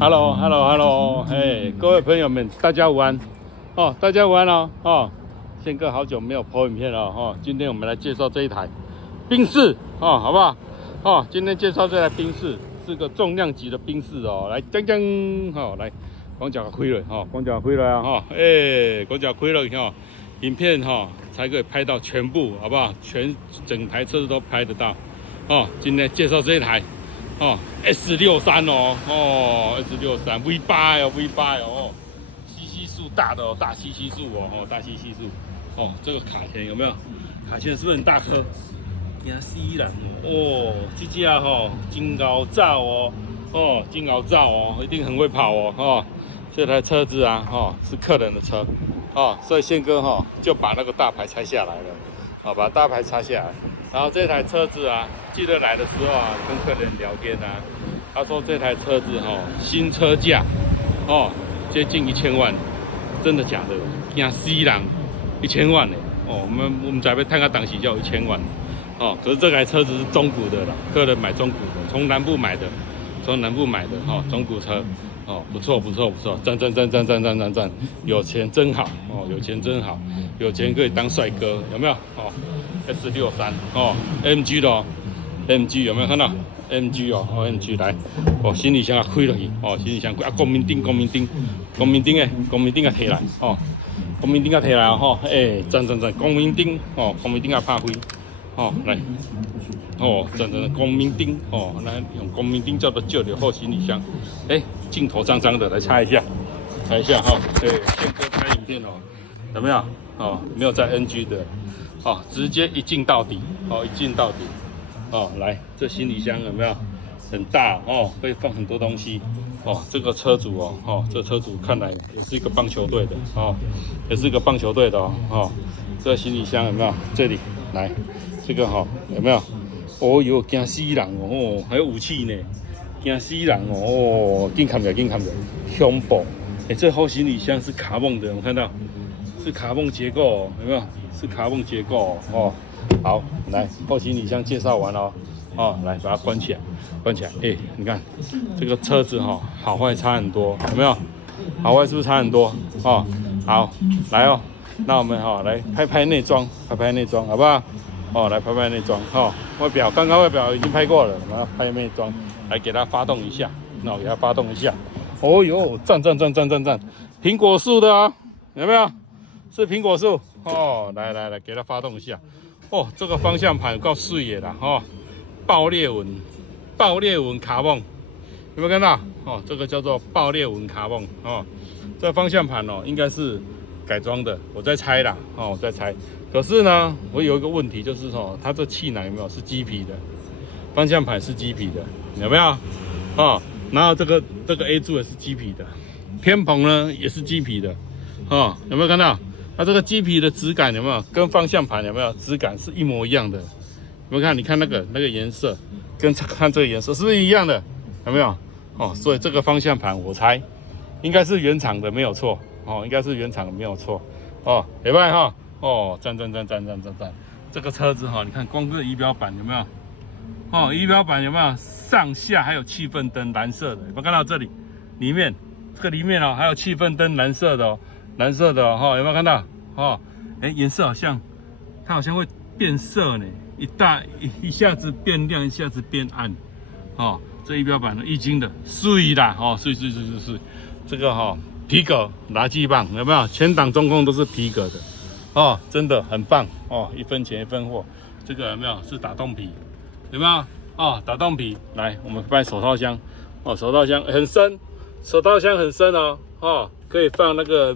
Hello，嘿，各位朋友们，大家午安哦，大家午安哦。宪哥好久没有拍影片了哦，今天我们来介绍这一台宾士哦，好不好？哦，今天介绍这台宾士是个重量级的宾士哦，来讲讲哦，来光脚开了哈，光脚开了啊哈，光脚开了哈，影片哈才可以拍到全部，好不好？整台车子都拍得到哦。今天介绍这一台。哦 ，S63哦，S63 V8 哦 ，CC 数大的哦，大 CC 数哦，大 CC 数哦，这个卡钳有没有？卡钳是不是很大颗？惊死人哦！这架哈金高照哦，金高照哦，一定很会跑哦。这台车子啊，是客人的车哦，所以宪哥就把那个大牌拆下来了，把大牌拆下来。然后这台车子啊，记得来的时候啊，跟客人聊天啊，他说这台车子新车价接近1000万，真的假的？惊死人，1000万呢？我们在被探个档期就有1000万可是这台车子是中古的啦，客人买中古的，从南部买的中古车不错，赞，有钱真好有钱真好，有钱可以当帅哥，有没有？S63 MG 的MG 有没有看到 MG MG 来行李箱啊开落去行李箱公民钉啊摕来公民钉啊摕来赞，公民钉啊拍开来赞，公民钉来用公民钉叫做旧的后行李箱镜头脏脏的来擦一下宪哥拍影片有没有没有在 NG 的直接一镜到底来这行李箱有没有很大可以放很多东西这个车主这车主看来也是一个棒球队的这个行李箱有没有这里来这个有没有哟惊死人还有武器呢惊死人紧看着胸部这后行李箱是卡梦的，我看到是卡梦结构有没有？是卡梦结构好，来后行李箱介绍完了来把它关起来你看这个车子好坏差很多，有没有？好坏是不是差很多好，来那我们来拍内装好不好？来拍内装外表刚刚外表已经拍过了，我们要拍内装来给它发动一下，那我给它发动一下。哟，赞！苹果树的有没有？是苹果树来，给它发动一下。这个方向盘够水的啦爆裂纹卡梦，有没有看到？这个叫做爆裂纹卡梦这个方向盘应该是改装的，我在猜啦我在猜。可是呢，我有一个问题就是它这气囊有没有是鸡皮的？方向盘是鸡皮的，有没有？然后这个 A 柱也是鸡皮的，偏棚呢也是鸡皮的，有没有看到？它这个鸡皮的质感有没有跟方向盘有没有质感是一模一样的？有没有看？你看那个颜色，跟看这个颜色是不是一样的？有没有？所以这个方向盘我猜应该是原厂的没有错应该是原厂的没有错礼拜赞！这个车子你看光这个仪表板有没有？仪表板有没有上下还有气氛灯蓝色的？有没有看到这里？里面还有气氛灯蓝色的有没有看到？颜色它好像会变色呢，一下子变亮，一下子变暗这仪表板呢，液晶的，水啦水，这个皮革垃圾棒有没有？前挡中控都是皮革的真的很棒1分钱1分货。这个有没有是打洞皮？有没有打洞皮？来，我们拍手套箱手套箱很深，手套箱很深可以放那个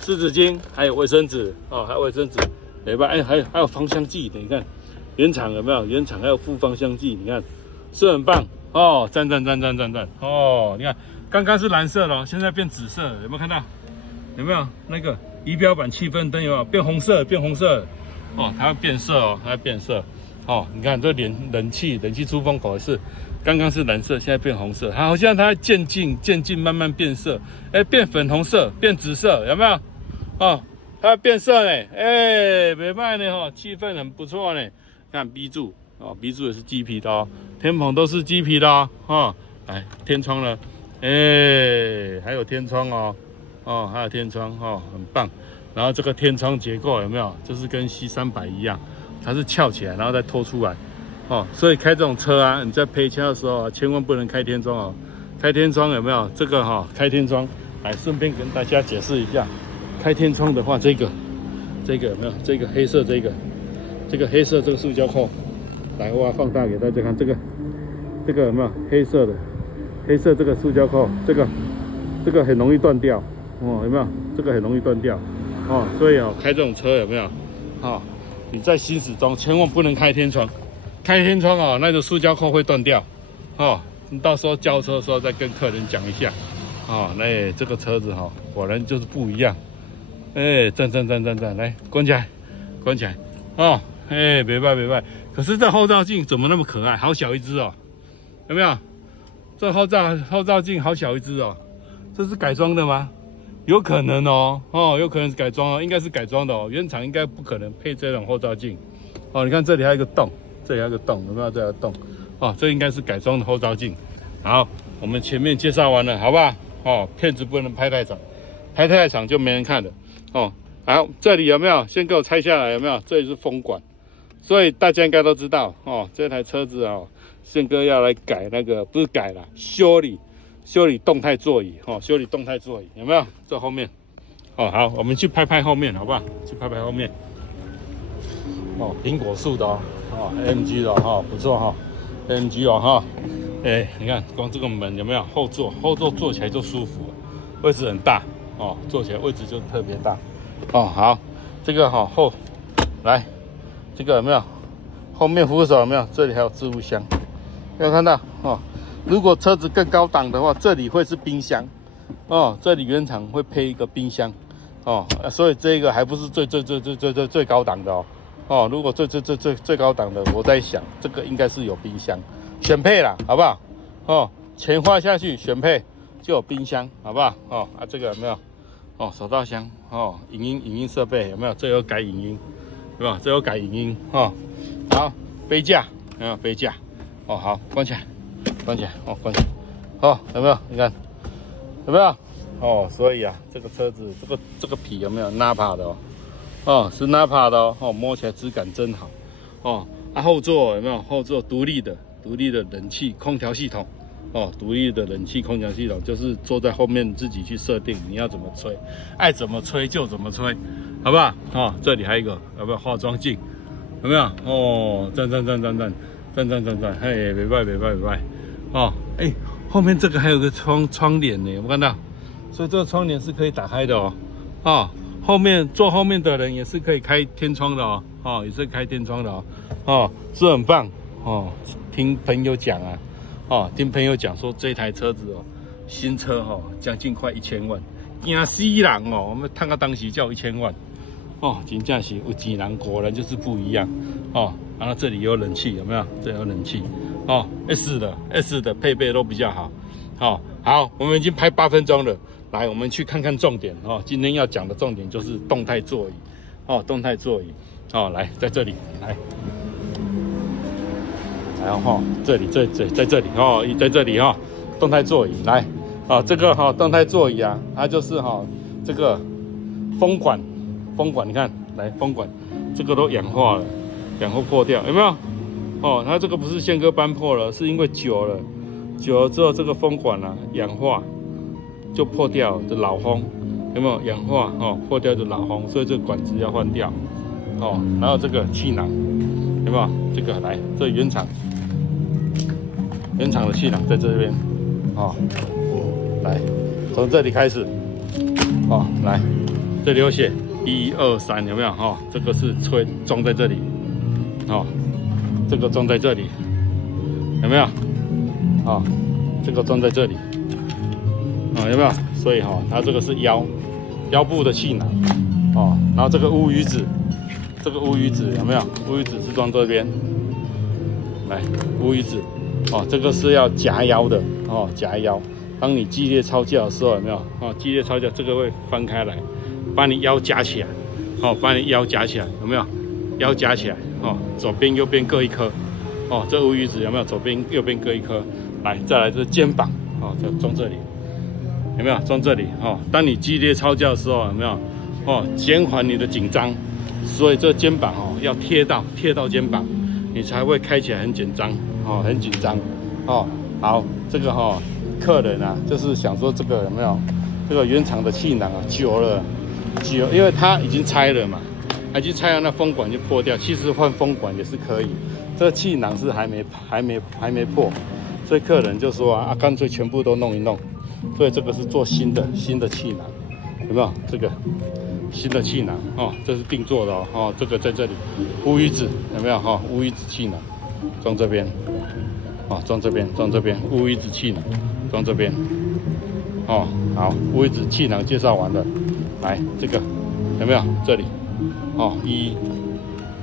湿纸巾，还有卫生纸还有卫生纸，还有芳香剂，你看原厂有没有？原厂还有附芳香剂，你看是很棒赞！你看刚刚是蓝色的现在变紫色了，有没有看到？有没有那个仪表板气氛灯有没有变红色？它会变色它会变色你看这冷气出风口也是，刚刚是蓝色，现在变红色，好像它渐进慢慢变色，变粉红色，变紫色，有没有？它变色呢，没卖呢气氛很不错呢。看 B 柱，B 柱也是鸡皮的天棚都是鸡皮的来天窗呢还有天窗哦，还有天窗哦，很棒。然后这个天窗结构有没有？就是跟 C300一样，它是翘起来，然后再拖出来。所以开这种车啊，你在陪车的时候啊，千万不能开天窗哦。开天窗有没有？这个开天窗，来顺便跟大家解释一下，开天窗的话，这个有没有？这个黑色这个黑色这个塑胶扣，来我要放大给大家看，这个有没有？黑色这个塑胶扣，这个很容易断掉有没有？这个很容易断掉所以开这种车有没有？你在行驶中千万不能开天窗，开天窗那个塑胶扣会断掉你到时候交车的时候再跟客人讲一下那这个车子果然就是不一样，赞，来关起来别拜，可是这后照镜怎么那么可爱，好小一只有没有？这后照镜好小一只这是改装的吗？有可能有可能是改装应该是改装的原厂应该不可能配这种后照镜你看这里还有一个洞，有没有？这个洞这应该是改装的后照镜。好，我们前面介绍完了，好不好？片子不能拍太长，拍太长就没人看了好，这里有没有？先给我拆下来，有没有？这里是风管，所以大家应该都知道这台车子宪哥要来改那个，不是改啦，修理动态座椅修理动态座椅有没有？这后面好，我们去拍后面，好不好？去拍后面苹果树的AMG 的不错AMG 你看光这个门有没有？后座坐起来就舒服了，位置很大坐起来位置就特别大好，这个来这个有没有？后面扶手有没有？这里还有置物箱，有没有看到如果车子更高档的话，这里会是冰箱这里原厂会配一个冰箱所以这个还不是最高档的如果最高档的，我在想这个应该是有冰箱选配啦，好不好钱花下去选配就有冰箱，好不好这个有没有手套箱影音设备有没有？这有改影音对吧？这有改影音好，杯架有没有？杯架好，关起来关起来有没有？你看有没有所以这个车子这个皮有没有 Napa 的是 Napa 的摸起来质感真好后座有没有？后座独立的冷气空调系统独立的冷气空调系统，就是坐在后面自己去设定你要怎么吹，爱怎么吹就怎么吹，好不好这里还有一个有没有？化妆镜有没有？赞，嘿，别拜后面这个还有个窗帘呢，有没有看到？所以这个窗帘是可以打开的后面坐后面的人也是可以开天窗的也是开天窗的是很棒听朋友讲听朋友讲说这台车子新车将近快1000万，惊死人我们看到当时叫1000万真正是有钱人果然就是不一样然后这里有冷气有没有？这里有冷气S 的配备都比较好好，我们已经拍8分钟了，来我们去看看重点今天要讲的重点就是动态座椅动态座椅来在这里来这里在这里在这里动态座椅来这个动态座椅它就是这个风管你看来风管这个都氧化了，破掉有没有它这个不是宪哥搬破了，是因为久了之后这个风管氧化就破掉的老风有没有？氧化破掉的老风，所以这个管子要换掉然后这个气囊有没有？这个来这原厂的气囊在这边来从这里开始来这里有写1、2、3有没有这个是装在这里这个装在这里有没有这个装在这里有没有？所以它这个是腰部的气囊然后这个乌鱼子有没有？乌鱼子是装这边来乌鱼子这个是要夹腰的夹腰，当你激烈操驾的时候有没有激烈操驾这个会翻开来把你腰夹起来把你腰夹起来有没有？腰夹起来左边右边各一颗这乌鱼子有没有？左边右边各一颗，来再来这肩膀就装这里有没有装这里哦？当你激烈操教的时候，有没有哦？减缓你的紧张，所以这肩膀哦要贴到肩膀，你才会开起来很紧张哦，很紧张哦。好，这个哈、客人啊，就是想说这个有没有这个原厂的气囊啊，久了，因为它已经拆了嘛，已经拆了，那风管就破掉。其实换风管也是可以，这个气囊是还没破，所以客人就说啊，干脆全部都弄一弄。所以这个是做新的气囊，有没有？这个新的气囊哦，这是定做的哦。哦，这个在这里，乌鱼子有没有？哈、哦，乌鱼子气囊装这边。哦，装这边，乌鱼子气囊装这边。哦，好，乌鱼子气囊介绍完了，来这个有没有？这里，哦，1、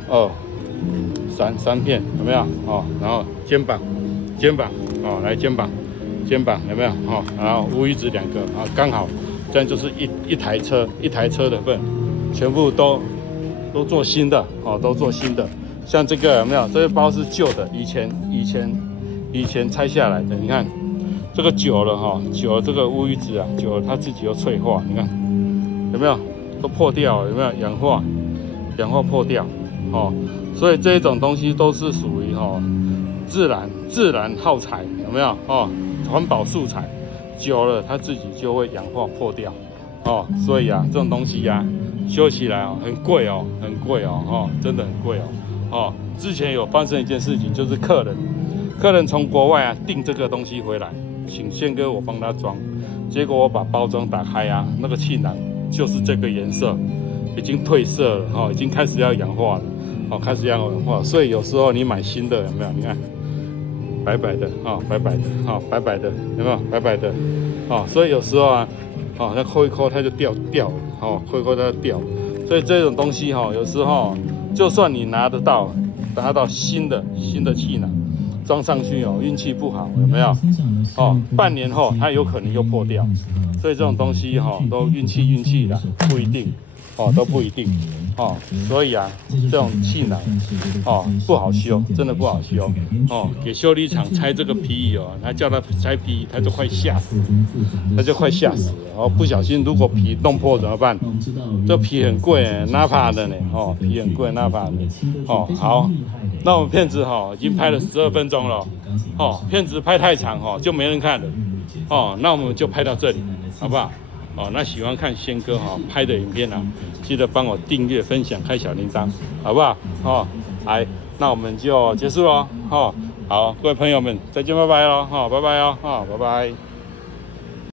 2、3片有没有？哦，然后肩膀，哦，来肩膀有没有？哦，然后乌鱼子2个啊，刚好，这样就是一台车的份，全部都做新的哦，都做新的。像这个有没有？这个包是旧的，以前拆下来的，你看这个久了哈，久了这个乌鱼子啊，久了它自己又脆化，你看有没有？都破掉了，有没有？氧化破掉哦，所以这一种东西都是属于哈自然耗材，有没有？哦，环保素材，久了它自己就会氧化破掉哦，所以啊，这种东西呀、修起来哦很贵哦，哦，真的很贵哦。哦，之前有发生一件事情，就是客人从国外啊订这个东西回来，请宪哥我帮他装，结果我把包装打开啊，那个气囊就是这个颜色，已经褪色了哦，已经开始要氧化了哦，开始要氧化，所以有时候你买新的有没有？你看白白的哦，白白的哦，白白的有没有？白白的哦，所以有时候啊，哦，它抠一抠它就掉了哦，抠一抠它就掉，所以这种东西哈、哦，有时候就算你拿到新的气囊装上去哦，运气不好有没有？哦，半年后它有可能又破掉，所以这种东西哈、哦、都运气的，不一定哦，都不一定哦，所以啊，这种气囊哦不好修，真的不好修哦。给修理厂拆这个皮椅哦，他叫他拆皮椅，他就快吓死了哦。不小心如果皮弄破怎么办？这皮很贵，NAPA 的呢哦，皮很贵，NAPA 的哦。好，那我们片子哈、已经拍了12分钟了哦，片子拍太长哦就没人看了哦，那我们就拍到这里，好不好？哦，那喜欢看宪哥哈、拍的影片啊，记得帮我订阅、分享、开小铃铛，好不好？哦，来，那我们就结束喽。哦，好，各位朋友们，再见，拜拜喽！哈、拜拜哦！哈、拜拜。